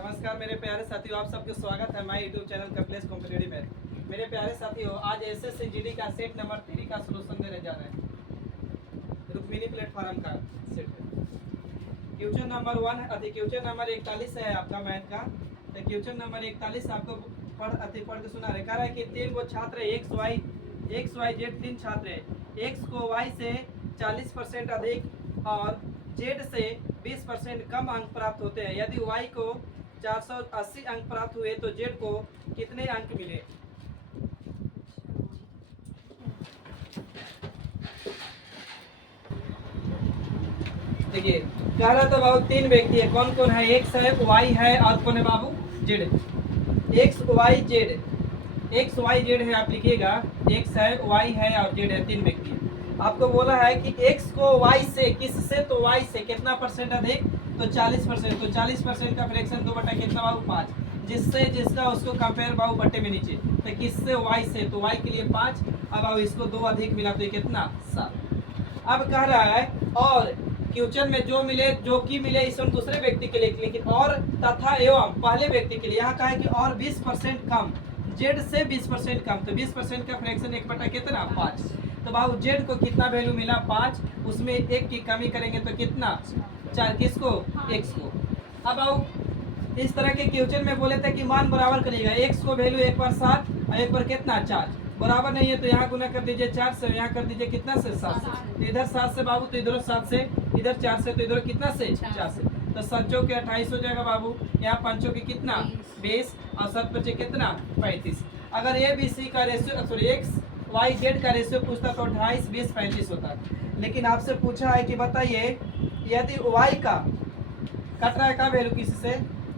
नमस्कार मेरे प्यारे साथियों, आप सबका स्वागत है हमारे YouTube channel Kapilesh competitive math. मेरे प्यारे साथियों, आज एसएससी जीडी का सेट नंबर 3 का सॉल्यूशन देने जा रहे हैं। रुक्मिणी प्लेटफॉर्म का सेट है। क्वेश्चन नंबर 1 क्वेश्चन नंबर 41 है आपका मैथ का। तो क्वेश्चन नंबर 41 आपको पढ़ के सुना रहे। कह रहा है कि 3 वो छात्र एक्स वाई जेड 3 छात्र है। एक्स को वाई से 40% अधिक और जेड से 20% कम अंक प्राप्त होते हैं। यदि वाई को 480 अंक प्राप्त हुए तो जेड को कितने अंक मिले? देखिए, कह रहा था बाबू 3 व्यक्ति है। कौन कौन है? एक्स है, वाई है और कौन है बाबू? जेड। एक्स वाई जेड है। आप लिखिएगा एक्स है, वाई है और जेड है। 3 व्यक्ति है। आपको बोला है कि एक्स को वाई से, किससे? तो वाई से कितना परसेंट अधिक? तो 40%। तो 40% का फ्रैक्शन 2 बटा कितना बाबू? 5। जिससे जिसका उसको कंपेयर बाबू बटे में नीचे। तो किससे? वाई से। तो वाई के लिए 5। अब बाबू इसको 2 अधिक मिला तो ये कितना? 7। अब कह रहा है और क्वेश्चन में जो की मिले इसे हम दूसरे व्यक्ति के लिए, लेकिन और तथा एवं पहले व्यक्ति के लिए यहाँ कहा है कि और 20% कम, जेड से 20% कम। तो 20% का फ्रैक्शन 1 बटा कितना? 5। तो बाबू जेड को कितना वैल्यू मिला? 5। उसमें 1 की कमी करेंगे तो कितना? 4। किसको? एक्स को। अब बाबू इस तरह के क्वेश्चन में बोले थे कि मान बराबर करिएगा। एक्स को वैल्यू 1 बार 7 और 1 बार कितना? 4। बराबर नहीं है तो यहाँ गुना कर दीजिए 4 से, यहाँ कर दीजिए कितना से? 7 से। तो इधर 7 से बाबू, तो इधर 7 से, इधर 4 से, तो इधर कितना से? 4 से। तो 7 चौक के 28 हो जाएगा बाबू। यहाँ 5 चौक के कितना? 20 और 7 बचे कितना? 35। अगर ए बी सी का ratio, sorry x y z का रेशियो पूछता तो 28, 20, 35 होता। लेकिन आपसे पूछा है कि बताइए यदि वाई का कट रहा है का वैल्यू किससे?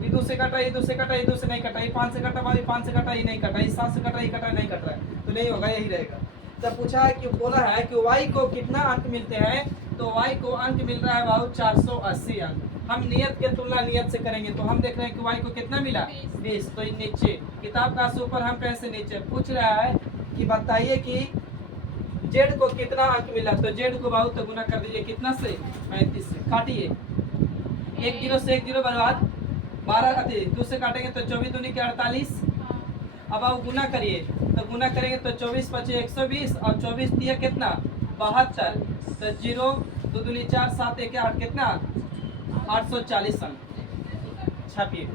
इधर से कटा, इधर से कटा, इधर से नहीं कटा, 5 से कटा भाई, 5 से कटा, ये नहीं कटा, 7 से कटा, ये कटा, नहीं कट रहा है तो नहीं होगा, यही रहेगा। तब पूछा है कि बोला है कि वाई को कितना अंक मिलते हैं? तो वाई को अंक मिल रहा है बाबू 480 अंक। हम नियत के तुलना नियत से करेंगे तो हम देख रहे हैं कि वाई को कितना मिला? 20। तो नीचे किताब का ऊपर, हम कैसे नीचे पूछ रहा है कि बताइए कि जेड को कितना अंक मिला? तो जेड को बाबू तो गुना कर दीजिए कितना से? 35 से। काटिए 1 0 से 1 0 बर्बाद। 12 अति 2 से काटेंगे तो 24 दूनी के 48। अब आप गुना करिए तो गुना करेंगे तो 24 पचे 120 और 24 दिया कितना? 72। तो 0 2 दूनी 4 7 1 8 कितना? 840 अंक। छापिए।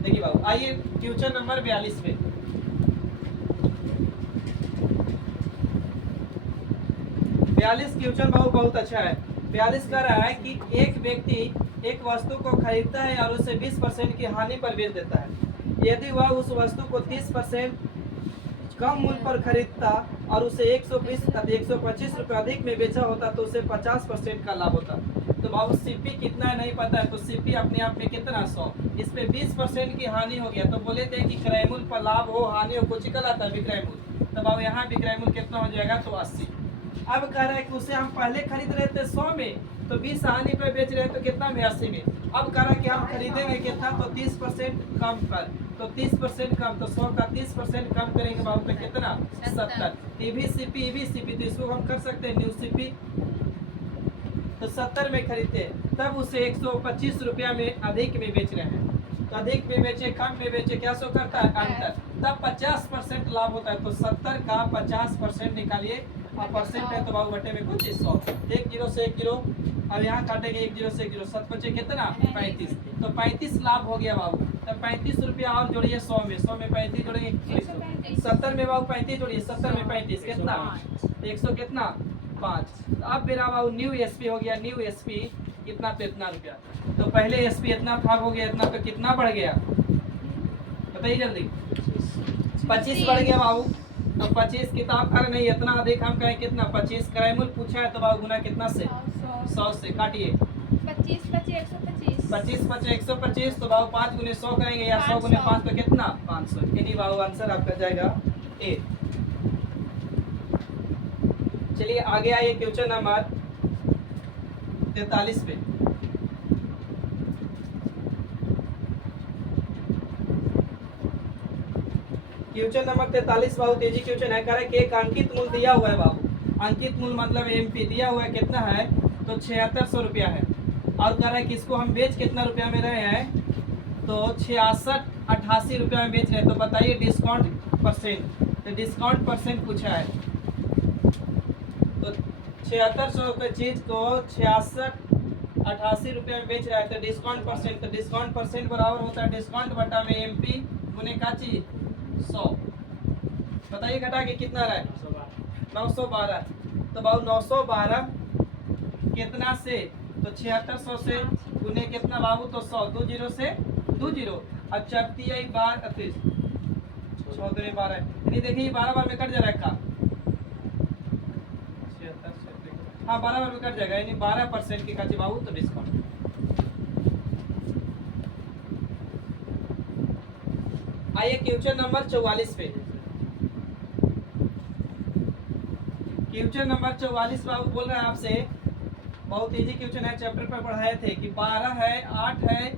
देखिए बाबू, आइए क्वेश्चन नंबर 42 पे। 42 क्वेश्चन बाबू बहुत अच्छा है। 42 कह रहा है कि एक व्यक्ति एक वस्तु को खरीदता है और उसे 20% की हानि पर बेच देता है। यदि वह उस वस्तु को 30% कम मूल्य पर खरीदता और उसे 125 रुपये अधिक में बेचा होता तो उसे 50% का लाभ होता। तो बाबू सीपी कितना है नहीं पता है, तो सीपी अपने आप में कितना? 100। इस पे 20% की हानि हो गया तो बोले थे कि क्रय मूल्य पर लाभ हो, हानि हो, कुछ निकल आता है विक्रय मूल्य। तो बाबू यहाँ विक्रय मूल्य कितना हो जाएगा? तो 80। अब कह रहा है कि उसे हम पहले खरीद रहे थे 100 में, तो 20 हानि पे बेच रहे हैं तो कितना में? 80 में। अब कह रहा है कि हम खरीदेंगे कितना? तो 30% कम पर। तो 30% कम, तो 100 का 30% कम करेंगे बाबू तो कितना? 70। ईवी सीपी तो इसको हम कर सकते हैं न्यू सीपी। तो 70 में खरीदते तब उसे 125 रुपया में अधिक में बेच रहे हैं। तो अधिक में बेचे, कम में बेचे, क्या सो करता है? अंतर। तब 50% लाभ होता है। तो 70 का 50% निकालिए और परसेंट है तो बाबू बटे में कुछ 100। 1 0 से 1 0। अब यहाँ काटेंगे 1 0 से 1 0, 7 बचे कितना? 35। तो 35 लाभ हो गया बाबू। तब 35 रुपया और जोड़िए 100 में, 100 में 35 जोड़ेंगे 70 में बाबू 35 जोड़िए, 70 में 35 कितना? 100 कितना? 5। अब मेरा बाबू न्यू एसपी हो गया। न्यू एसपी कितना? तो इतना रुपया। तो पहले एसपी इतना था, हो गया इतना, तो कितना बढ़ गया बताइए जल्दी? 25 बढ़ गया बाबू। तो 25 किताब कर नहीं, इतना अधिक हम कहें कितना? 25 क्रय मूल्य पूछा है तो बाबू गुना कितना से? 100 से। काटिए 25 पचे 125। 25 पचे 125। तो बाबू 5 गुने 100 करेंगे या 100 गुने 5 तो कितना? 500। यानी बाबू आंसर आपका जाएगा ए। चलिए आगे आइए क्वेश्चन नंबर 43 पे। क्वेश्चन नंबर 43 बाबू तेजी क्वेश्चन है, कह रहा है कि एक अंकित मूल्य दिया हुआ है बाबू, अंकित मूल्य मतलब एमपी दिया हुआ है, कितना है तो 7600 रुपया है, और कह रहा है कि इसको हम बेच कितना रुपया में रहे हैं तो 66-88 रुपया में बेच रहे हैं। तो बताइए डिस्काउंट परसेंट, तो डिस्काउंट परसेंट पूछा है, तो 7600 रुपये चीज को 66-88 रुपया में बेच रहा है, तो डिस्काउंट परसेंट, तो डिस्काउंट परसेंट बराबर होता है डिस्काउंट बटा में एमपी गुने का चीज 100। बताइए घटा के कितना रहा है 912। तो बाबू 912 कितना से तो 7600 से गुने कितना बाबू तो 100, 20 से 20 और चरती आई 12 यानी देखिए 12 बार में कट जा रहा है का 76 हाँ 12 बार में कट जाएगा, यानी 12% की काची बाबू तो डिस्काउंट। आइए क्वेश्चन नंबर 44 पे, क्वेश्चन नंबर 44 बाबू बोल रहा है आपसे, बहुत इजी क्वेश्चन है, चैप्टर पर पढ़ाए थे कि 12 है 8 है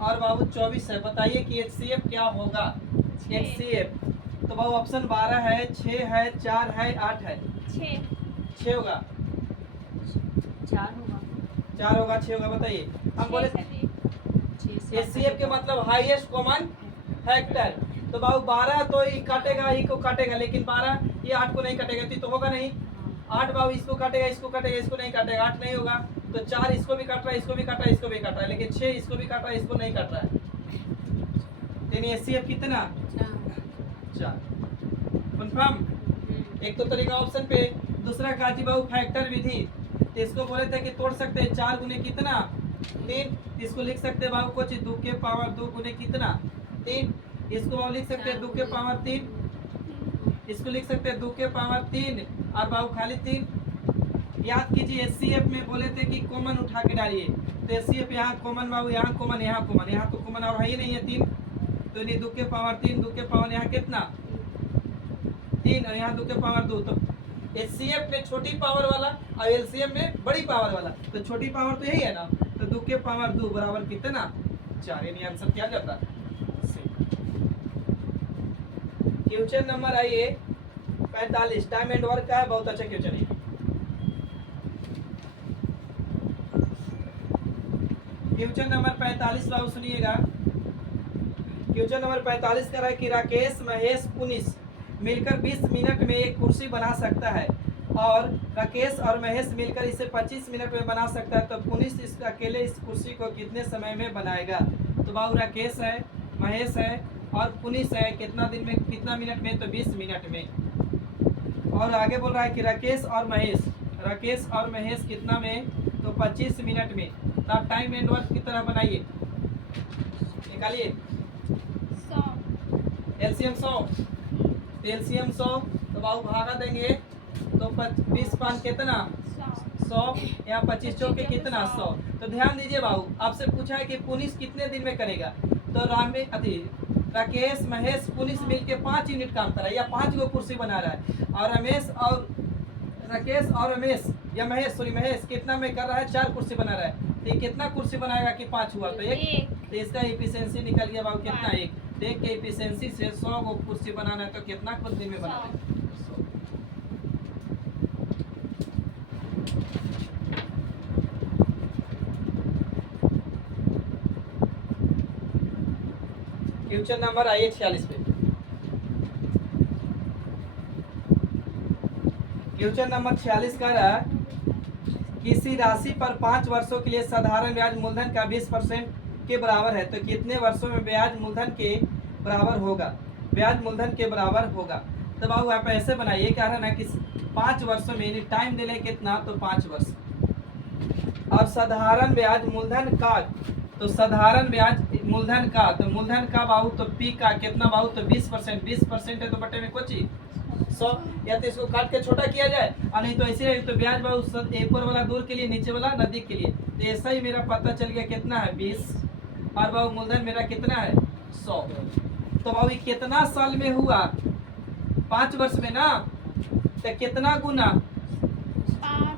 और बाबू 24 है, बताइए कि HCF क्या होगा। HCF तो बाबू ऑप्शन 12 है, 6 है, 4 है, 8 है। 6 होगा, 4 होगा, 6 होगा, बताइए। हम बोले HCF के मतलब हाईएस्ट कॉमन फैक्टर, तो बाबू 12 तो ये काटेगा, ही को काटेगा, लेकिन 12 ये 8 को नहीं काटेगा, तो होगा नहीं। 8 बाबू इसको काटेगा, इसको काटेगा, इसको नहीं काटेगा, 8 नहीं होगा। तो 4 इसको भी काट रहा है, इसको भी काट रहा है, इसको भी काट रहा है, लेकिन 6 इसको भी काट रहा है, इसको नहीं काट रहा है। यानी HCF कितना 4 कंफर्म। एक तो तरीका ऑप्शन पे, दूसरा काजी बाबू फैक्टर विधि, तो इसको बोले थे कि तोड़ सकते हैं 4 गुने कितना 3, इसको लिख सकते हैं बाबू कुछ 2 के पावर 2 गुने कितना 3, इसको बाबू लिख सकते हैं 2 के पावर 3, इसको लिख सकते हैं 2 के पावर 3 और बाबू खाली 3। याद कीजिए HCF में बोले थे कि कॉमन उठा के डालिए, तो HCF यहाँ कॉमन बाबू, यहाँ कॉमन, यहाँ कॉमन, यहाँ तो कॉमन और है ही नहीं है 3, तो नहीं 2 के पावर 3, 2 के पावर यहाँ कितना 3 और यहाँ 2 के पावर 2। तो HCF में छोटी पावर वाला और LCM में बड़ी पावर वाला, तो छोटी पावर तो यही है ना, तो 2 के पावर 2 बराबर कितना 4, यानी आंसर क्या जाता है। क्वेश्चन नंबर आइए 45, टाइम एंड वर्क का है, बहुत अच्छा क्वेश्चन है। क्वेश्चन नंबर 45 बाबू सुनिएगा, क्वेश्चन नंबर 45 कर रहा है कि राकेश महेश पुनीश मिलकर 20 मिनट में एक कुर्सी बना सकता है और राकेश और महेश मिलकर इसे 25 मिनट में बना सकता है, तो पुनीश इस अकेले इस कुर्सी को कितने समय में बनाएगा। तो बाबू राकेश है, महेश है और पुनीश है, कितना दिन में कितना मिनट में, तो 20 मिनट में। और आगे बोल रहा है कि राकेश और महेश कितना में, तो 25 मिनट में। तो आप टाइम एंड वर्क की तरह बनाइए, निकालिए 100 LCM 100, तो बाबू भागा देंगे तो 20 पाँच कितना 100, यहाँ 25 चौके कितना 100। तो ध्यान दीजिए बाबू, आपसे पूछा है कि पुनीश कितने दिन में करेगा, तो राकेश महेश पुनीश मिलके 5 यूनिट काम कर रहा है या 5 गो कुर्सी बना रहा है, और राकेश और महेश कितना में कर रहा है 4 कुर्सी बना रहा है, तो ये कितना कुर्सी बनाएगा कि 5 हुआ, तो 1, तो इसका एफिशिएंसी निकल गया बाबू कितना 1। देख के एफिशिएंसी से 100 गो कुर्सी बनाना है, तो कितना कुछ दिन में बनाना है। क्वेश्चन नंबर आइए 46 पे, क्वेश्चन नंबर 46 का रहा, किसी राशि पर 5 वर्षों के लिए साधारण ब्याज मूलधन का 20% के बराबर है, तो कितने वर्षों में ब्याज मूलधन के बराबर होगा, ब्याज मूलधन के बराबर होगा। तो बाबू आप ऐसे बनाइए, क्या है ना कि 5 वर्षों में टाइम दिले कितना, तो 5 वर्ष, और साधारण ब्याज मूलधन का, तो साधारण ब्याज मूलधन का, तो मूलधन का बाबू तो पी का कितना बाबू, तो 20% है, तो बटे में कुछ 100, या तो इसको काट के छोटा किया जाए, और नहीं तो ऐसे तो ब्याज बाबू ऊपर वाला दूर के लिए, नीचे वाला नजदीक के लिए, तो ऐसा ही मेरा पता चल गया कितना है 20, और बाबू मूलधन मेरा कितना है 100। तो बाबू कितना साल में हुआ, 5 वर्ष में ना, तो कितना गुना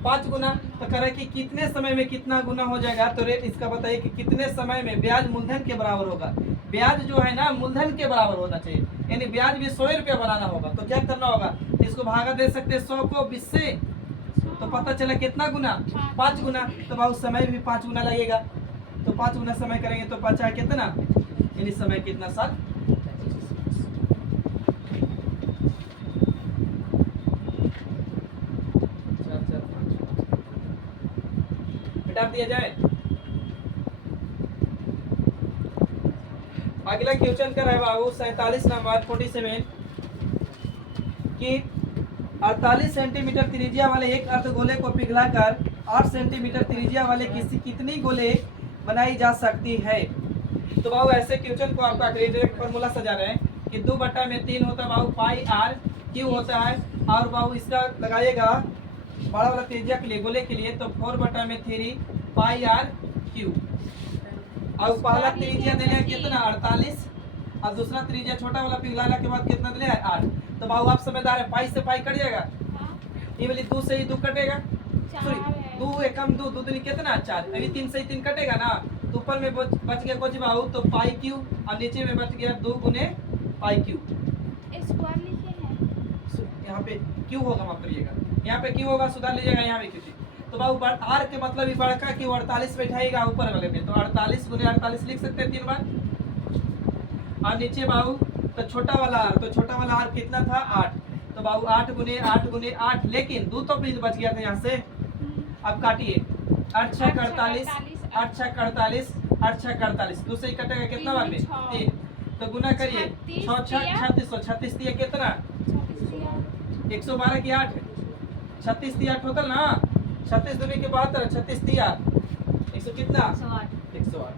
5 गुना। तो कह रहा है कि कितने समय में कितना गुना हो जाएगा, तो रेट इसका बताइए कि कितने समय में ब्याज मूलधन के बराबर होगा। ब्याज जो है ना मूलधन के बराबर होना चाहिए, यानी ब्याज भी 100 रुपया बनाना होगा। तो क्या करना होगा, इसको भागा दे सकते हैं 100 को 20 से, तो पता चला कितना गुना, 5 गुना। तो भाव समय भी 5 गुना लगेगा, तो 5 गुना समय करेंगे तो बचा कितना, यानी समय कितना साल। हटा दिया जाए। अगला क्वेश्चन कर रहा है बाबू 47 नंबर 47 कि 48 सेंटीमीटर त्रिज्या वाले एक अर्धगोले को पिघलाकर 8 सेंटीमीटर त्रिज्या वाले कितनी गोले बनाई जा सकती है। तो बाबू ऐसे क्वेश्चन को आपका डायरेक्ट फॉर्मूला सजा रहे हैं कि 2/3 होता है बाबू पाई आर क्यू होता है, और बाबू इसका लगाइएगा बड़ा वाला त्रिज्या के लिए गोले के लिए तो 4/3 पाई आर क्यू। और पहला त्रिज्या दिया कितना 48, और दूसरा त्रिज्या छोटा वाला पिघलाने के बाद कितना दिया 8। तो बाबू आप समझदार है, पाई से पाई कट जाएगा, ये वाली 2 से ही 2 कटेगा, सॉरी 2 एकम 2 2 दूनी कितना 4, अभी 3 से ही 3 कटेगा ना, तो ऊपर में बच गया कुछ बाबू तो पाई क्यू, और नीचे में बच गया 2 गुने पाई क्यू। स्क्वायर लिखे हैं, यहाँ पे क्यू होगा, माफ करिएगा, यहाँ पे क्यू होगा, सुधार लीजिएगा यहाँ पे क्योंकि। तो बाबू आर के मतलब बड़का क्यू 48 बैठाएगा ऊपर वाले पे, तो 48 गुने 48 लिख सकते हैं 3 बार। और नीचे बाबू तो छोटा वाला आर, तो छोटा वाला आर कितना था 8, तो बाबू 8 गुने 8 गुने 8, लेकिन 2 तो प्लीज बच गया था यहाँ से। अब काटिए 8 6 48, 8 6 48, 8 6 48, 2 से ही कटेगा कितना बार में 3, तो गुना करिए 6 6 36, 36 दिया कितना 112 की 8, 36 दिया टोटल ना, 36 दूनी के 72, 36 दिया 100 कितना 108।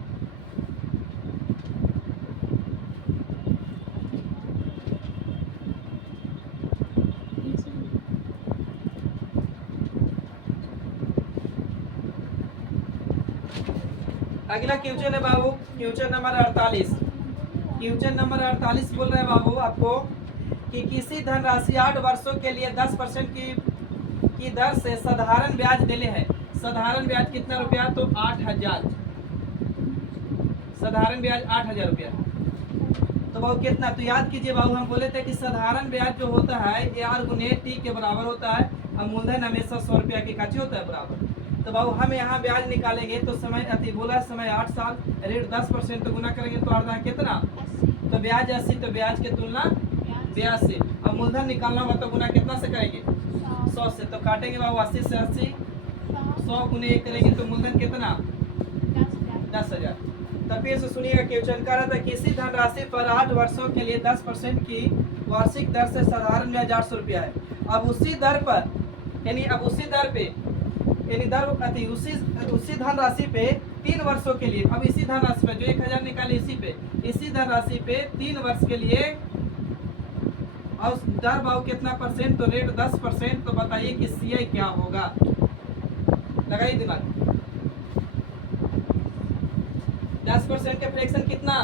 अगला क्वेश्चन है बाबू क्वेश्चन नंबर 48। क्वेश्चन नंबर 48 बोल रहे हैं बाबू आपको कि किसी धनराशि 8 वर्षों के लिए 10% की दर से साधारण ब्याज देने हैं। साधारण ब्याज कितना रुपया, तो 8000, साधारण ब्याज 8000 रुपया। तो बाबू कितना, तो याद कीजिए बाबू हम बोले थे कि साधारण ब्याज जो होता है AR गुने T के बराबर होता है, और मूलधन हमेशा 100 रुपया के काचे होता है बराबर। तो बाबू हम यहाँ ब्याज निकालेंगे तो समय अति बोला समय 8 साल, रेट 10%, तो गुना करेंगे तो अर्धा कितना, तो ब्याज 80, तो ब्याज की तुलना 82, अब मूलधन निकालना होगा तो गुना कितना से करेंगे 100 से, तो काटेंगे बाबू 80 से 80, 100 गुने 1 करेंगे तो मूलधन कितना 10,000। तो फिर से सुनिएगा क्वेश्चन कह रहा था किसी धनराशि पर 8 वर्षों के लिए 10% की वार्षिक दर से साधारण ब्याज 800 रुपया है। अब उसी दर पर यानी अब उसी दर पे यानी दर अति उसी धनराशि पे 3 वर्षों के लिए, अब इसी धनराशि पे जो 1000 निकाले इसी धनराशि पे 3 वर्ष के लिए, और दर भाव कितना परसेंट, तो रेट 10%। तो बताइए कि CI क्या होगा, लगाइए दिमाग। 10% के फ्रैक्शन कितना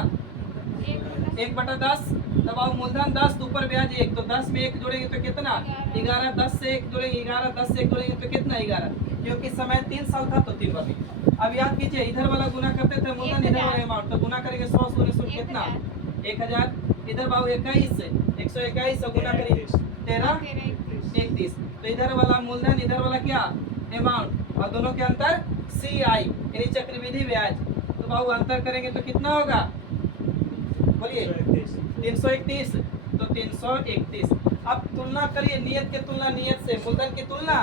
1/10, तब आओ मूलधन 10, ऊपर ब्याज 1, तो 10 में 1 जोड़ेंगे तो कितना 11, 10 से 1 जोड़ेंगे 11, 10 से 1 जोड़ेंगे तो कितना 11, क्योंकि समय 3 साल था तो 3 बार। अब याद कीजिए इधर वाला गुना करते थे मूलधन इधर वाला अमाउंट, तो गुना करेंगे 100 गुने 100 कितना 1000, इधर बाबू 21 से 121 से गुना करेंगे 13 31, तो इधर वाला मूलधन इधर वाला क्या अमाउंट, और दोनों के अंतर CI यानी चक्रवृद्धि ब्याज। तो बाबू अंतर करेंगे तो कितना होगा, बोलिए 331, तो 331। अब तुलना करिए नियत के तुलना नियत से, मूलधन की तुलना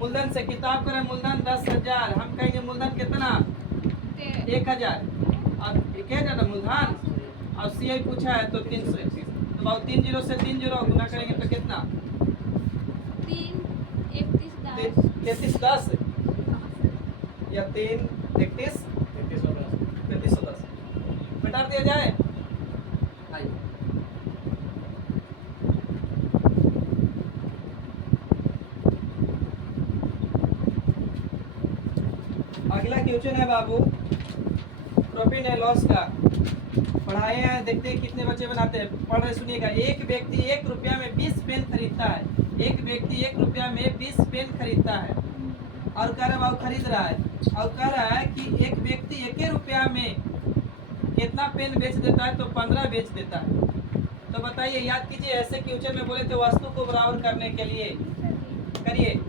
मूलधन से। किताब करें मूलधन 10,000, हम कहेंगे मूलधन कितना 1000, अब 1000 मूलधन, और CI पूछा है तो 331, तो बाबू 3 0 से 3 0 गुना करेंगे तो कितना 33 10 या 3 31 3310 बटा दिया जाए। अगला क्वेश्चन है बाबू प्रॉफिट एंड लॉस का, पढ़ाए हैं, देखते हैं कितने बच्चे बनाते हैं। पढ़ रहे सुनिएगा। एक व्यक्ति 1 रुपया में 20 पेन खरीदता है। एक व्यक्ति 1 रुपया में 20 पेन खरीदता है। और कह रहा है बाबू खरीद रहा है, और कह रहा है कि एक व्यक्ति 1 रुपया में कितना पेन बेच देता है, तो 15 बेच देता है। तो बताइए, याद कीजिए, ऐसे क्वेश्चन में बोले थे वस्तु को बराबर करने के लिए करिए।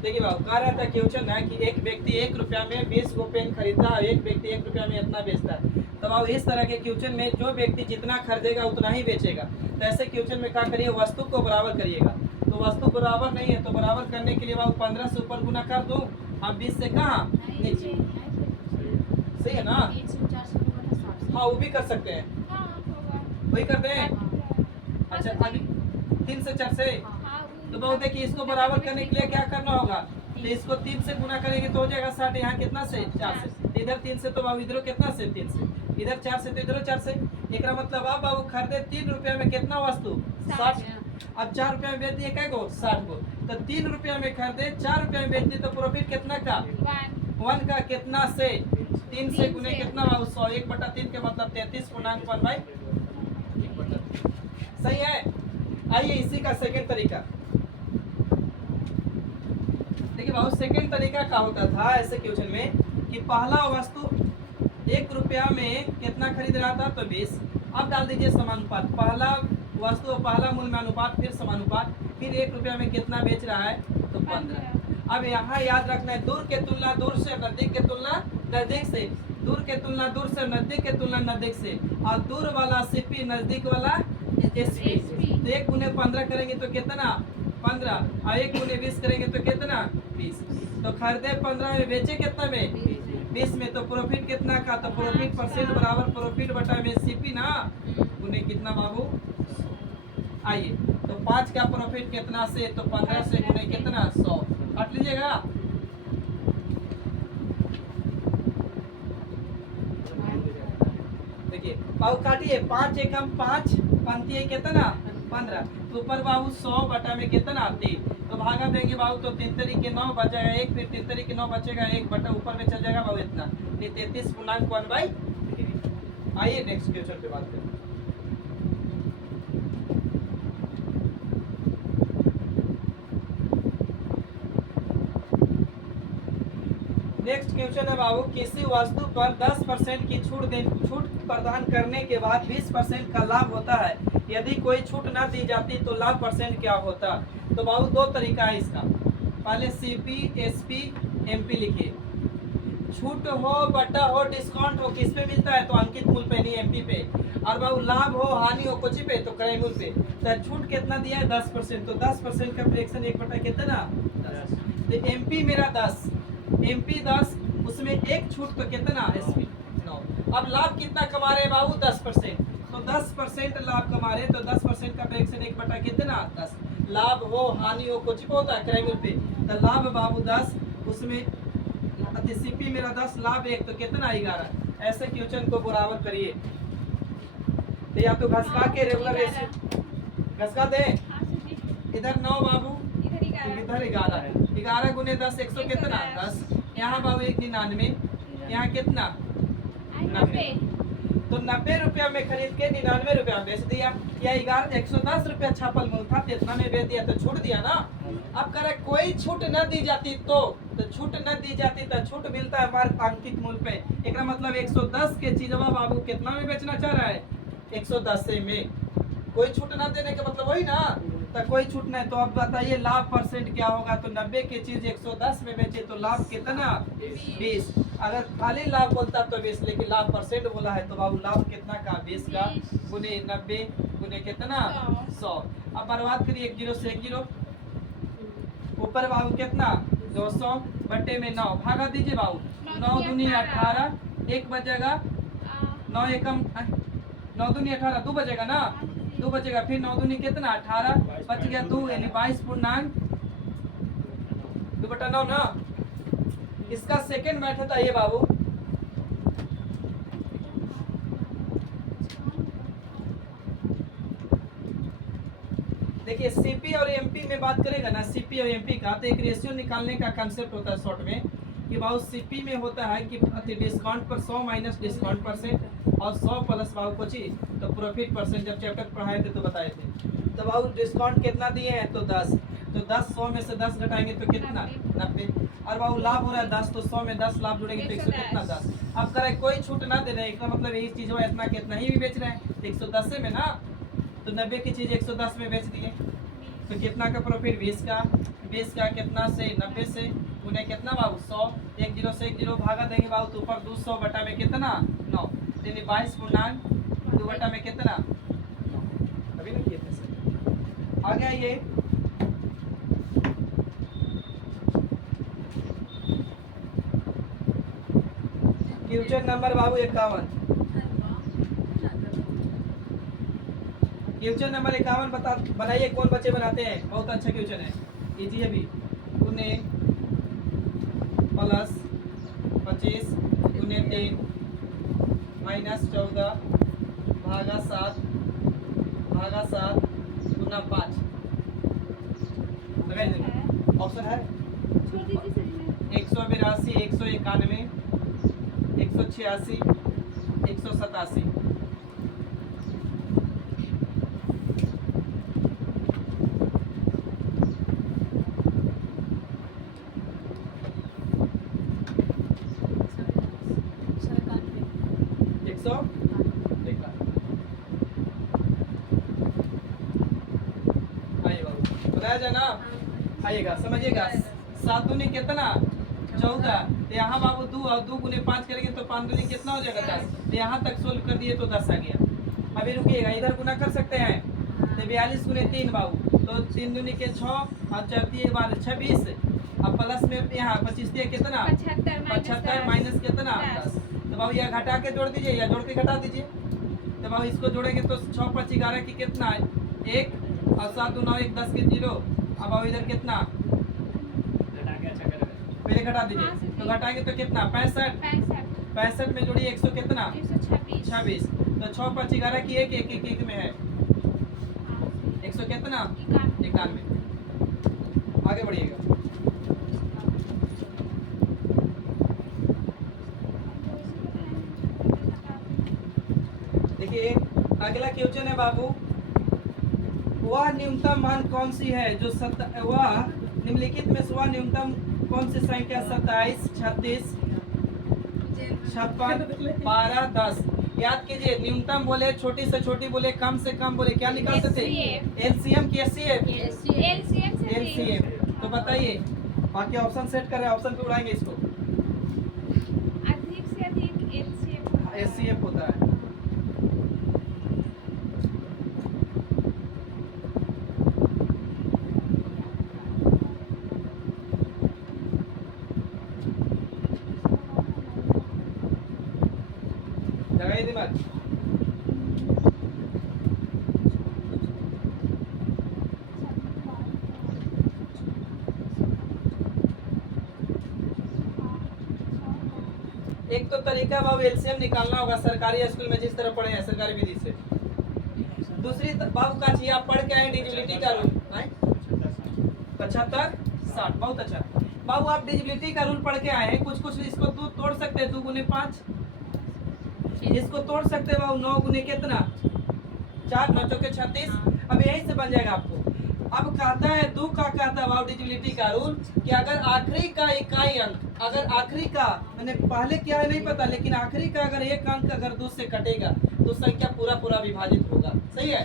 देखिए बाबू, कह रहा था क्वेश्चन है कि एक व्यक्ति 1 रुपया में 20 को पेन खरीदता है, एक व्यक्ति 1 रुपया में इतना बेचता है। तो बाबू इस तरह के क्वेश्चन में जो व्यक्ति जितना खरीदेगा उतना ही बेचेगा। तो ऐसे क्वेश्चन में क्या करिए, वस्तु को बराबर करिएगा। तो वस्तु बराबर नहीं है, तो बराबर करने के लिए बाबू 15 से ऊपर गुना कर दूं, अब 20 से कहाँ नीचे। सही है ना? हाँ, वो भी कर सकते हैं, वही करते हैं। अच्छा, आगे 3 से 4 से। तो बहुत देखिए, इसको बराबर करने के लिए क्या करना होगा, तो इसको 3 से गुना करेंगे तो हो जाएगा 60। यहाँ कितना से 4 से, इधर 3 से, तो बाबू इधर कितना से 3 से, इधर 4 से, तो इधर 4 से। एक मतलब अब बाबू खरीदे 3 रुपया में कितना वस्तु 60। अब 4 रुपया में बेच दिए कै गो 60 गो, तो 3 रुपया में खरीदे 4 रुपया में बेच दिए, तो प्रॉफिट कितना का 1 का कितना से 3 से गुने कितना बाबू 100। 1/3 के मतलब 33.1/। सही है। आइए इसी का सेकंड तरीका देखिए बाबू। सेकंड तरीका क्या होता था ऐसे क्वेश्चन में कि पहला वस्तु 1 रुपया में कितना खरीद रहा था, तो 20। अब डाल दीजिए समानुपात, पहला वस्तु पहला मूल्य में अनुपात, फिर समानुपात, फिर 1 रुपया में कितना बेच रहा है, तो 15। अब यहाँ याद रखना है, दूर के तुलना दूर से, नजदीक के तुलना नजदीक से, दूर के तुलना दूर से, नजदीक के तुलना नजदीक से, और दूर वाला सीपी, नजदीक वाला एसपी। तो 1 गुने 15 करेंगे तो कितना 15, और 1 गुने 20 करेंगे तो कितना 20। तो खरीदे 15 में, बेचे कितना में 20 में, तो प्रॉफिट कितना का, तो प्रॉफिट परसेंट बराबर प्रॉफिट बटा में सीपी ना, गुने कितना बाबू। आइए, तो 5 का प्रॉफिट कितना से, तो 15 से गुने कितना 100। काट लीजिएगा। देखिए बाबू काटिए, 5 एकम 5 पंती है कितना 15, तो ऊपर बाबू 100 बटा में कितना 3, तो भागा देंगे बाबू, तो 3 तरीके 9 बचेगा 1, फिर 3 तरीके 9 बचेगा 1 बटा ऊपर में चल जाएगा बाबू इतना, 33.1/3। आइए नेक्स्ट क्वेश्चन पे बात करें। नेक्स्ट क्वेश्चन है बाबू, किसी वस्तु पर 10% की छूट प्रदान करने के बाद 20% का लाभ होता है, यदि कोई छूट ना दी जाती तो लाभ परसेंट क्या होता। तो बाबू 2 तरीका है इसका, पहले सीपी एसपी एमपी लिखिए। छूट हो बटा हो डिस्काउंट हो किस पे मिलता है, तो अंकित मूल्य पे नहीं एमपी पे। और बाबू लाभ हो हानि हो कुछ पे, तो क्रय मूल्य पे। तो छूट कितना दिया है 10%, तो 10% का फ्रैक्शन 1 बटा कितना 10। तो एमपी मेरा 10, एमपी 10, उसमें 1 छूट तो कितना एसपी 9। अब लाभ कितना कमा रहे हैं बाबू 10%, तो 10% लाभ कमा रहे हैं, तो 10% का फ्रैक्शन 1 बटा कितना 10। लाभ हो हानि हो कुछ पे होता है क्रय मूल्य पे, तो लाभ बाबू 10, उसमें सीपी मेरा 10, लाभ 1, तो कितना 11। ऐसे क्वेश्चन को बराबर करिए। तो या तो घसका के रेगुलर रेशियो घसका दे, इधर 9 बाबू, इधर 11 है, 11 गुने 10 100 कितना 10। यहाँ बाबू 199, यहाँ कितना 90। तो 90 रुपया में खरीद के 99 रुपया बेच दिया, या 110 रुपया छापल मूल्य था, इतना में बेच दिया, तो छूट दिया ना। अब कह रहा कोई छूट न दी जाती तो छूट न दी जाती तो छूट मिलता है मार्क अंकित मूल्य पे। एक मतलब 110 के चीजवा बाबू कितना में बेचना चाह रहा है 110 से में, कोई छूट ना देने का मतलब वही ना, तो कोई छूट नहीं। तो अब बताइए लाभ परसेंट क्या होगा, तो 90 की चीज 110 में बेचे तो लाभ कितना 20। अगर खाली लाभ बोलता तो 20, लेकिन लाभ परसेंट बोला है, तो बाबू लाभ कितना का 20 का गुने 90 गुने कितना 100। अब बर्बाद करिए 1 0 से 1 0, ऊपर बाबू कितना 200 बटे में 9, भागा दीजिए बाबू, 9 दूनी 18, 1 बचेगा 9 एकम 9 दूनी 18, 2 बचेगा ना, 2 बचेगा, फिर 9 दूनी कितना 18, बच गया 2, यानी 22.2/9 ना। इसका सेकंड मेथड है ये बाबू, देखिए सीपी और एमपी में बात करेगा ना, सीपी और एमपी का, तो एक रेशियो निकालने का कंसेप्ट होता है शॉर्ट में कि बाबू सीपी में होता है कि डिस्काउंट पर 100 माइनस डिस्काउंट परसेंट और 100 प्लस बाबू कोची तो प्रॉफिट परसेंट जब चैप्टर पढ़ाए थे तो बताए थे। तो बाबू डिस्काउंट कितना दिए हैं तो 10, तो 10 100 में से 10 घटाएंगे तो कितना 90। और बाबू लाभ हो रहा है 10, तो 100 में 10 लाभ जुड़ेंगे तो 100 कितना 10। अब करे कोई छूट ना दे रहे हैं, इसका मतलब यही चीज हुआ इतना कितना ही भी बेच रहे हैं 110 में ना, तो 90 की चीज 110 में बेच दिए तो कितना का प्रॉफिट 20 का, 20 का कितना से 90 से उन्हें कितना बाबू 100, 1 0 से 1 0 भागा देंगे बाबू तो ऊपर 200 बटा में कितना 9, यानी 22 पूर्णांक 2 बटा में कितना 9। अभी ना किए थे सर, आ गया ये। क्वेश्चन नंबर बाबू 51, क्वेश्चन नंबर 51 बता बनाइए, कौन बच्चे बनाते हैं, बहुत अच्छा क्वेश्चन है, कीजिए अभी। 19 प्लस 25 गुने 3 माइनस 14 भागा 7 गुना 5। ऑप्शन है छोड़ दीजिए सर जी। 182, 191, 186, 187। बताया जाए ना, आइएगा समझिएगा। 7 दूनी कितना 14, तो यहाँ बाबू 2 और 2 गुने 5 करेंगे तो 5 दूनी कितना हो जाएगा 10, तो यहाँ तक सोल्व कर दिए तो 10 आ गया। अभी रुकिएगा, इधर गुना कर सकते हैं तो 42 गुने 3 बाबू, तो 3 दूनी के 6 और 4 बार 26, अब प्लस में यहाँ 25 दिए कितना 75 माइनस कितना 10। तो बाबू यह घटा के जोड़ दीजिए या जोड़ के घटा दीजिए, तो बाबू इसको जोड़ेंगे तो 6 5 11 की कितना है 1 और 7 2 9 1 10 के 0। अब बाबू इधर कितना पहले घटा दीजिए, तो घटाएंगे तो कितना 65 में जोड़िए 100 कितना 26, तो 6 5 11 की 1 1 1 1 में है 100 कितना 91। आगे बढ़िएगा। देखिए अगला क्वेश्चन है बाबू, वह न्यूनतम मान कौन सी है जो वह निम्नलिखित में से वह न्यूनतम कौन सी संख्या 27, 36, 56, 12, 10। याद कीजिए, न्यूनतम बोले छोटी से छोटी बोले कम से कम बोले क्या निकालते थे एलसीएम की एलसीएम। तो बताइए, बाकी ऑप्शन सेट कर रहे हैं, ऑप्शन पे उड़ाएंगे इसको। अधिक से अधिक एलसीएम होता है। लगाइए दिमाग। एक तो तरीका बाबू एलसीएम निकालना होगा सरकारी स्कूल में जिस तरह पढ़े हैं सरकारी विधि से। दूसरी बाबू का चाहिए, आप पढ़ के आए डिजिबिलिटी का रूल 75 60, बहुत अच्छा बाबू, आप डिजिबिलिटी का रूल पढ़ के आए हैं। कुछ कुछ इसको तोड़ सकते हैं 2 गुने 5, इसको तोड़ सकते हैं बाबू 9 गुने कितना 4 9 चौके 36। अब यही से बन जाएगा आपको। अब कहता है 2 का कहता है बाबू डिजिबिलिटी का रूल कि अगर आखिरी का इकाई अंक, अगर आखिरी का मैंने पहले क्या है नहीं पता, लेकिन आखिरी का अगर एक अंक अगर 2 से कटेगा तो संख्या पूरा विभाजित होगा। सही है।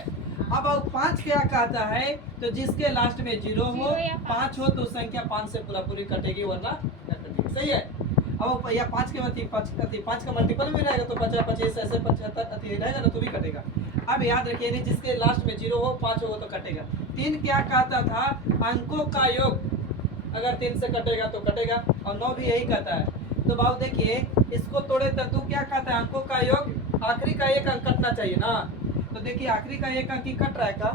अब 5 क्या कहता है, तो जिसके लास्ट में 0 हो 5 हो तो संख्या 5 से पूरी कटेगी वरना न कटेगी। सही है। अब या 5 के 5 का मल्टीपल में रहेगा तो 50 25 ऐसे 75 रहेगा ना तो भी कटेगा। अब याद रखिए नहीं, जिसके लास्ट में 0 हो 5 हो तो कटेगा। 3 क्या कहता था, अंकों का योग अगर 3 से कटेगा तो कटेगा, और 9 भी यही कहता है। तो बाबू देखिए इसको तोड़े तो 2 क्या कहता है, अंकों का योग आखिरी का एक अंक कटना चाहिए ना। तो देखिए आखिरी का एक अंक ही कट रहा है का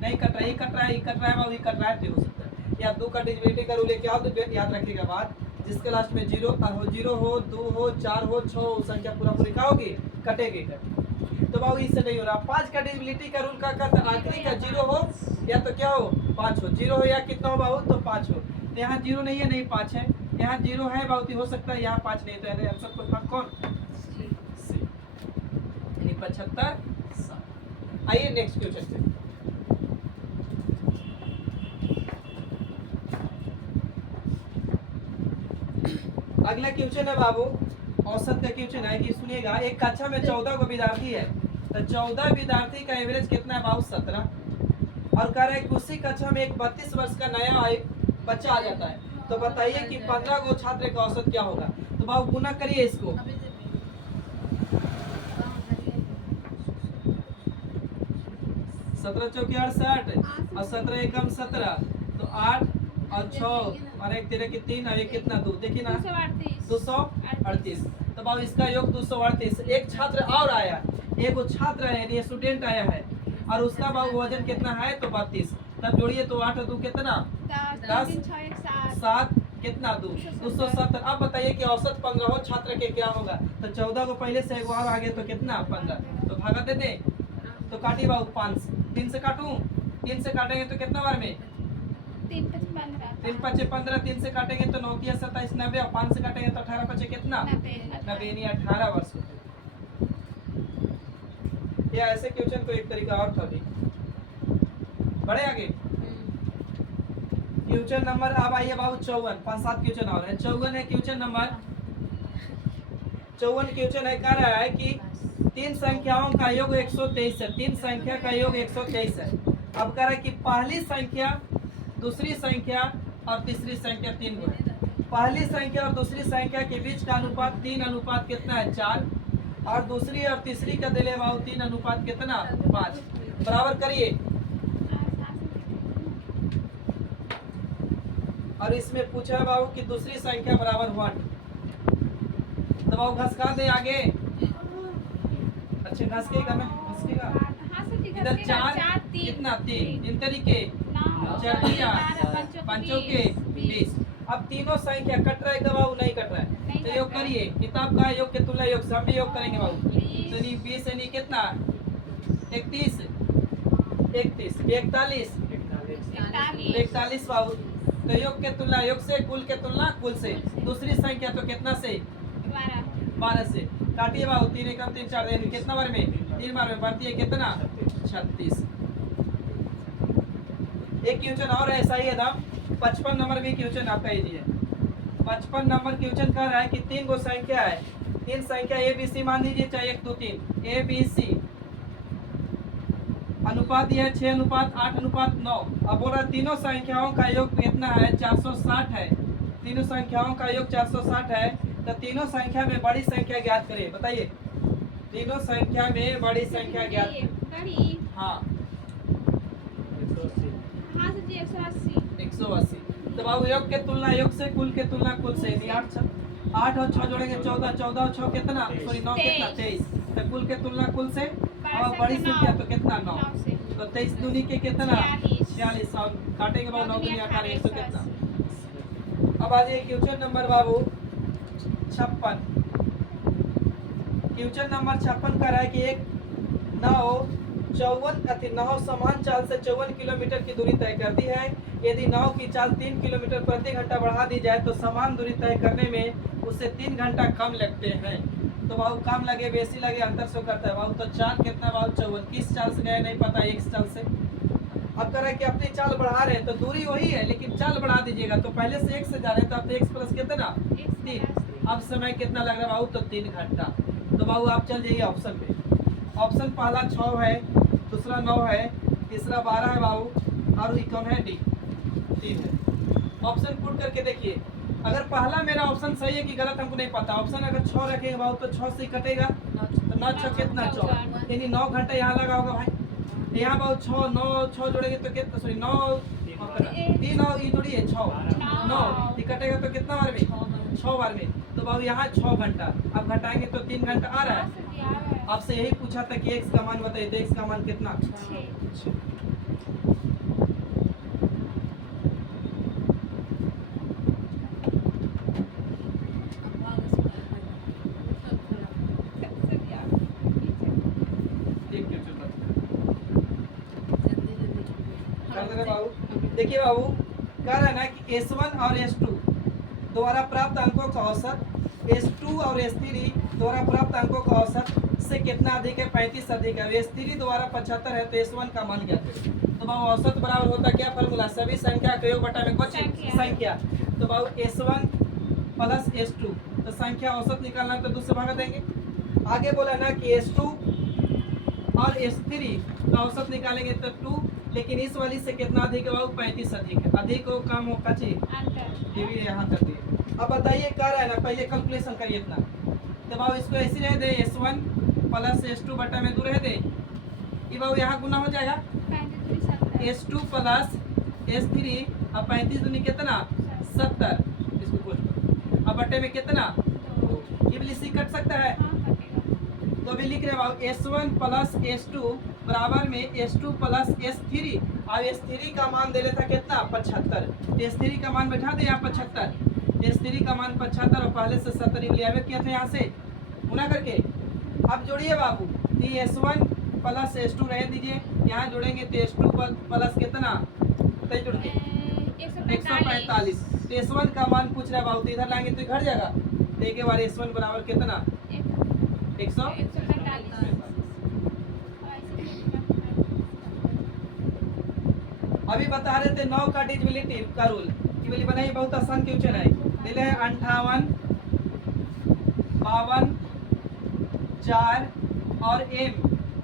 नहीं कट रहा है, ये कट रहा है, ये कट रहा है बाबू, ये कट रहा है तो हो सकता है। या 2 का डिजिबिलिटी का रूल क्या हो, याद रखिएगा बात, जिसके लास्ट में 0 हो 2 हो 4 हो 6 हो संख्या पूरी क्या होगी कटेगी। तो बाबू इससे नहीं हो रहा। 5 का डिजिबिलिटी का रूल क्या कहता है, आखिरी का 0 हो या तो क्या हो 5 हो, 0 हो या कितना हो बाबू तो 5 हो। तो यहाँ 0 नहीं है, नहीं 5 है, यहाँ 0 है बाबू, हो सकता है यहाँ 5 नहीं, तो आंसर को था कौन सी, यानी 75 7। आइए नेक्स्ट क्वेश्चन पे। अगला क्वेश्चन है बाबू, औसत का क्वेश्चन है कि सुनिएगा, एक कक्षा में 14 को विद्यार्थी है, तो 14 विद्यार्थी का एवरेज कितना है बाबू 17, और कह रहा है कि उसी कक्षा में एक 32 वर्ष का नया बच्चा आ जाता है, तो बताइए कि 15 को छात्र का औसत क्या होगा। तो बाबू गुना करिए इसको, 17 चौकी 68 और 17 एकम 17, तो 8 और 6 और 1 तेरह की 3 और 1 कितना 2, देखिए ना 238। तो बाबू इसका योग 238। एक छात्र और आया, एक छात्र है यानी स्टूडेंट आया है, और उसका बाबू वजन कितना है तो 32, तब जोड़िए तो 8 और 2 कितना 10 7 कितना 2 270। अब बताइए कि औसत 15 छात्र के क्या होगा। तो 14 को पहले से एक बार आगे तो कितना 15, तो भागा देते, तो काटिए बाबू 5, 3 से काटूं, 3 से काटेंगे तो कितना बार में 3 5 15, 3 से काटेंगे तो 9 3 27 90, और 5 से काटेंगे तो 18 5 कितना 90, यानी 18 वर्ष होते। या ऐसे क्वेश्चन तो एक तरीका और था भी। बढ़े आगे, क्वेश्चन नंबर अब आइए बाबू 54, 5-7 क्वेश्चन और है। 54 है क्वेश्चन नंबर 54 क्वेश्चन है, कह रहा है कि 3 संख्याओं का योग 123 है, 3 संख्या का योग 123 है। अब कह रहा है कि पहली संख्या, दूसरी संख्या और तीसरी संख्या 3 को है। पहली संख्या और दूसरी संख्या के बीच का अनुपात 3 अनुपात कितना है 4, और दूसरी और तीसरी का दिले बाबू 3 अनुपात कितना 5, बराबर करिए। और इसमें पूछा बाबू कि दूसरी संख्या बराबर 1, तो बाबू घसका दे आगे, अच्छे घसकेगा ना, घसकेगा इधर 4 कितना 3, इन तरीके 4 पंचों के 20। अब तीनों संख्या कट रहा है क्या बाबू, नहीं कट रहा है, तो योग करिए, किताब का योग के तुलना योग से हम भी योग करेंगे बाबू। तो नहीं 20 यानी कितना 31 31 41 बाबू, तो योग के तुलना योग से, कुल के तुलना कुल से, दूसरी संख्या तो कितना से 12 से, काटिए बाबू 3 एकम 3 4 यानी कितना बार में 3 बार में बढ़ती है कितना 36। एक क्वेश्चन और ऐसा ही है था, 55 नंबर भी क्वेश्चन आपका इजी है। 55 नंबर क्वेश्चन कह रहा है कि 3 गो संख्या है, 3 संख्या ए बी सी मान लीजिए, चाहे 1 2 3 ए बी सी, अनुपात यह 6 अनुपात 8 अनुपात 9। अब बोल रहा है तीनों संख्याओं का योग कितना है 460 है, तीनों संख्याओं का योग 460 है, तो तीनों संख्या में बड़ी संख्या ज्ञात करें। बताइए तीनों संख्या में बड़ी संख्या ज्ञात, हाँ 180। तो बाबू योग के तुलना योग से, कुल के तुलना कुल से, 8 और 6 जोड़ेंगे 14, 14 और 6 कितना, सॉरी 9 कितना 23, तो कुल के तुलना कुल से, और बड़ी संख्या तो कितना 9, तो 23 दूनी के कितना 46, और काटेंगे बाबू 9 दूनी 18 100 कितना। अब आ जाइए क्वेश्चन नंबर बाबू 56। क्वेश्चन नंबर 56 का रहा है कि एक नाव 9 समान चाल से 54 किलोमीटर की दूरी तय करती है। यदि नाव की चाल 3 किलोमीटर प्रति घंटा बढ़ा दी जाए तो समान दूरी तय करने में उसे 3 घंटा कम लगते हैं। तो बाबू कम लगे बेसी लगे अंतर से करता है बाबू। तो चाल कितना बाबू 54, किस चाल से गए नहीं पता, एक चाल से। अब कह रहा है कि अपनी चाल बढ़ा रहे हैं तो दूरी वही है लेकिन चाल बढ़ा दीजिएगा, तो पहले से 1 से जा रहे हैं तो अब 1 प्लस कितना 3। अब समय कितना लग रहा है बाबू, तो 3 घंटा। तो बाबू आप चल जाइए ऑप्शन पे। ऑप्शन पहला 6 है, दूसरा 9 है, तीसरा 12 है बाबू, और कौन है डी 3 है। ऑप्शन पुट करके देखिए, अगर पहला मेरा ऑप्शन सही है कि गलत हमको नहीं पता। ऑप्शन अगर 6 रखेंगे बाबू तो 6 से ही कटेगा, तो 9 6 कितना 14, यानी 9 घंटा यहाँ लगा होगा भाई। यहाँ बाबू 6 9 6 जोड़ेंगे तो कितना, सॉरी 9 3 और ये जोड़िए 6 9 ये कटेगा तो कितना बार में 6 बार में। तो बाबू यहाँ 6 घंटा, अब घटाएंगे तो 3 घंटा आ रहा है। आपसे यही पूछा था कि x का मान बताइए, तो x का मान कितना 6। देखिए बाबू, कह रहा है ना कि S1 और S2 द्वारा प्राप्त अंकों का औसत S2 और S3 द्वारा प्राप्त अंकों का औसत से कितना अधिक है? 35 अधिक है। S3 द्वारा 75 है तो S1 का मान ज्ञात है। तो बाबू औसत बराबर होता क्या फॉर्मूला? सभी संख्या का योग बटा में कुछ संख्या। तो बाबू S1 प्लस S2, तो संख्या औसत निकालना है तो 2 से भागा देंगे। आगे बोला ना कि S2 और S3 का औसत निकालेंगे तो 2, लेकिन इस वाली से कितना अधिक है बाबू? 35 अधिक है। अधिक हो कम हो कची टीवी यहाँ कर दिए। अब बताइए क्या रहा है ना, पहले कैलकुलेशन करिए इतना। तो बाबू इसको ऐसे रह दे S1 प्लस S2 बटा में 2 रह दे। ये बाबू यहाँ गुना हो जाएगा S2 प्लस S3 अब 35 दूनी कितना? 70। इसको खोज अब बटे में कितना? ये भी सी कट सकता है तो अभी लिख रहे बाबू S1 प्लस S2 बराबर में S2 प्लस S3। अब S3 का मान दे लेता कितना? 75। S3 का मान बैठा दे यहाँ 75। S3 का मान 75 और पहले से 70 लिया किया था यहाँ से गुना करके। अब जोड़िए बाबू, तो S1 प्लस S2 रह दीजिए, यहाँ जोड़ेंगे तो S2 प्लस कितना? बताइए जोड़ के 145। तो S1 का मान पूछ रहा है बाबू, तो इधर लाएंगे तो घर जाएगा। तो एक बार S1 बराबर कितना? 145। अभी बता रहे थे 9 का डिविजिबिलिटी का रूल की वाली बनाई, बहुत आसान क्वेश्चन है। दिले 58, 52, 4 और m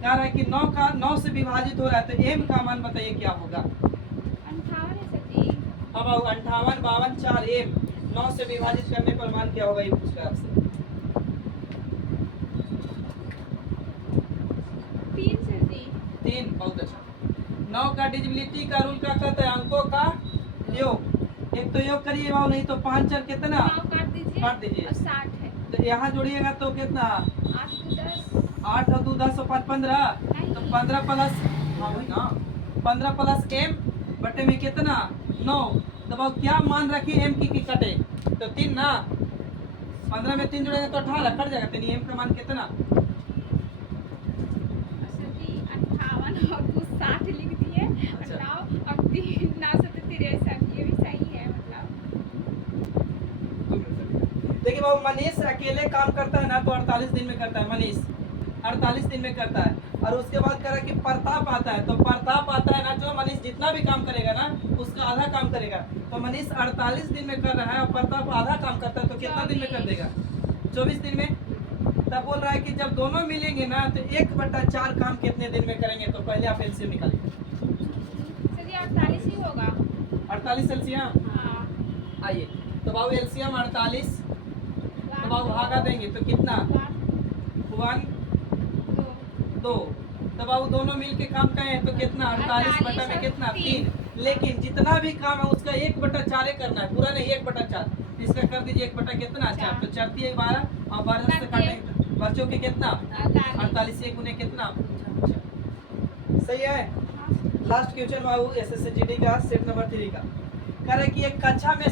कह रहा है कि 9 से विभाजित हो रहा है, तो m का मान बताइए क्या होगा? 58 अब 58, 52, 4 m 9 से विभाजित करने पर मान क्या होगा? ये पूछ रहा है आपसे। 3। बहुत अच्छा। 9 का डिविजिबिलिटी का रूल क्या कहता है? अंकों का योग। एक तो योग करिए बाबू, नहीं तो 5 4 कितना? काट दीजिए। 60 है तो यहाँ जोड़िएगा तो कितना? 8 और 2 10 और 5 15। तो 15 प्लस, हाँ वही ना, 15 प्लस m बटे में कितना? 9। तो बाबू क्या मान रखिए m की कटे? तो 3 ना, 15 में 3 जोड़ेंगे तो 18 कट जाएगा। तो m का मान कितना? 58 और 60 लिख दिए। अब 3 9 से 63, ये भी सही है मतलब। देखिए बाबू, मनीष अकेले काम करता है ना तो 48 दिन में करता है। मनीष 48 दिन में करता है। और उसके बाद कह रहा है कि प्रताप आता है, तो प्रताप आता है ना, जो मनीष जितना भी काम करेगा ना उसका आधा काम करेगा। तो मनीष 48 दिन में कर रहा है और प्रताप आधा काम करता है, तो कितना दिन में कर देगा? 24 दिन में। तब बोल रहा है कि जब दोनों मिलेंगे ना तो 1/4 काम कितने दिन में करेंगे? तो पहले आप एलसीएम निकालिए। 48 ही होगा। 48 एलसीएम। हाँ। आइए तो बाबू एलसीएम 48, तो बाबू भागा देंगे तो कितना? 1 2। तो बाबू दोनों मिल के काम करें तो कितना? 48 बटा में कितना? 3। लेकिन जितना भी काम है उसका 1/4 करना है, पूरा नहीं 1/4। इसका कर दीजिए 1 बटा कितना? 4। तो 4 × 12 और 12 से काटेंगे बच्चों के कितना? 48 से गुने कितना? सही है। लास्ट क्वेश्चन बाबू SSCGD का सेट नंबर 3 का कह रहे कि एक कक्षा में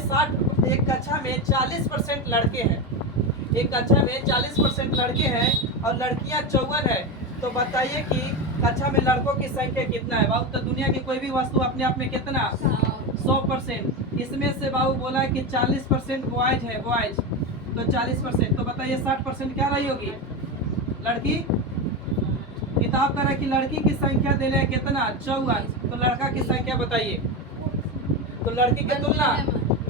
40% लड़के हैं। एक कक्षा में 40% लड़के हैं और लड़कियां 54 है। तो बताइए कि कक्षा में लड़कों की संख्या कितना है? बाबू तो दुनिया की कोई भी वस्तु अपने आप में कितना? 100%। इसमें से बाबू बोला है कि 40% बॉयज है, बॉयज तो 40%। तो बताइए 60% क्या रही होगी? लड़की। किताब कह रहा है कि लड़की की संख्या दे रहे कितना? 54। तो लड़का की संख्या बताइए। तो लड़की की तुलना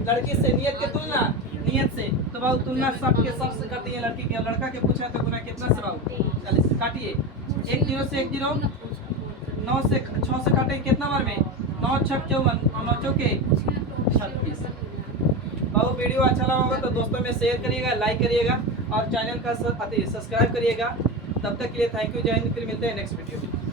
लड़की से, नियत की तुलना नियत से। तो बाबू तुलना सबके सबसे करती है लड़की के। लड़का के पूछा तो गुना कितना से बाबू? 40 से काटिए। 1 0 से 1 0, 9 से 6 से काटेंगे कितना बार में? 9 6 54 और 9 चौके 36। बाबू वीडियो अच्छा लगा होगा तो दोस्तों में शेयर करिएगा, लाइक करिएगा और चैनल का सब्सक्राइब करिएगा। तब तक के लिए थैंक यू, जय हिंद। फिर मिलते हैं नेक्स्ट वीडियो में।